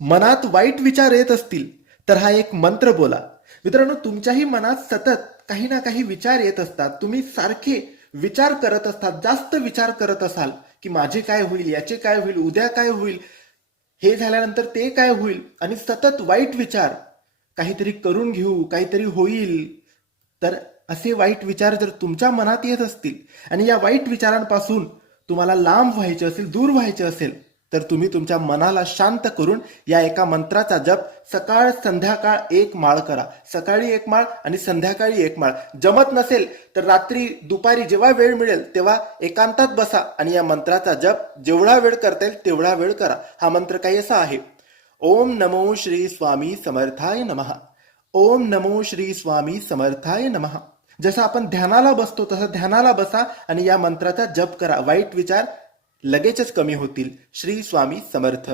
मनात वाईट विचार येत असतील तर हा एक मंत्र बोला. मित्रांनो, तुमच्याही मनात सतत काही ना काही विचार येत असतात. तुम्ही सारखे विचार करत असतात, जास्त विचार करत असाल की माझे काय होईल, याचे काय होईल, उद्या काय होईल, हे झाल्यानंतर ते काय होईल, आणि सतत वाईट विचार, काहीतरी करून घेऊ, काहीतरी होईल. तर असे वाईट विचार जर तुमच्या मनात येत असतील आणि या वाईट विचारांपासून तुम्हाला लांब व्हायचे असेल, दूर व्हायचे असेल, तर तुम्ही तुमच्या मनाला शांत करून या एका मंत्राचा जप सकाळ संध्याकाळ 1 माळ करा. सकाळी 1 माळ आणि संध्याकाळी 1 माळ. जमत नसेल तर रात्री दुपारी जेव्हा वेळ मिळेल तेव्हा एकांतात बसा आणि या मंत्राचा जप जेवढा वेळ करता येईल तेवढा वेळ करा. हा मंत्र काही असा आहे: ओम नमो श्री स्वामी समर्थाय नमः. ओम नमो श्री स्वामी समर्थाय नमः. जसं आपण ध्यानाला बसतो तसं ध्यानाला बसा आणि या मंत्राचा जप करा. वाईट विचार लगेचच कमी होतील. श्री स्वामी समर्थ.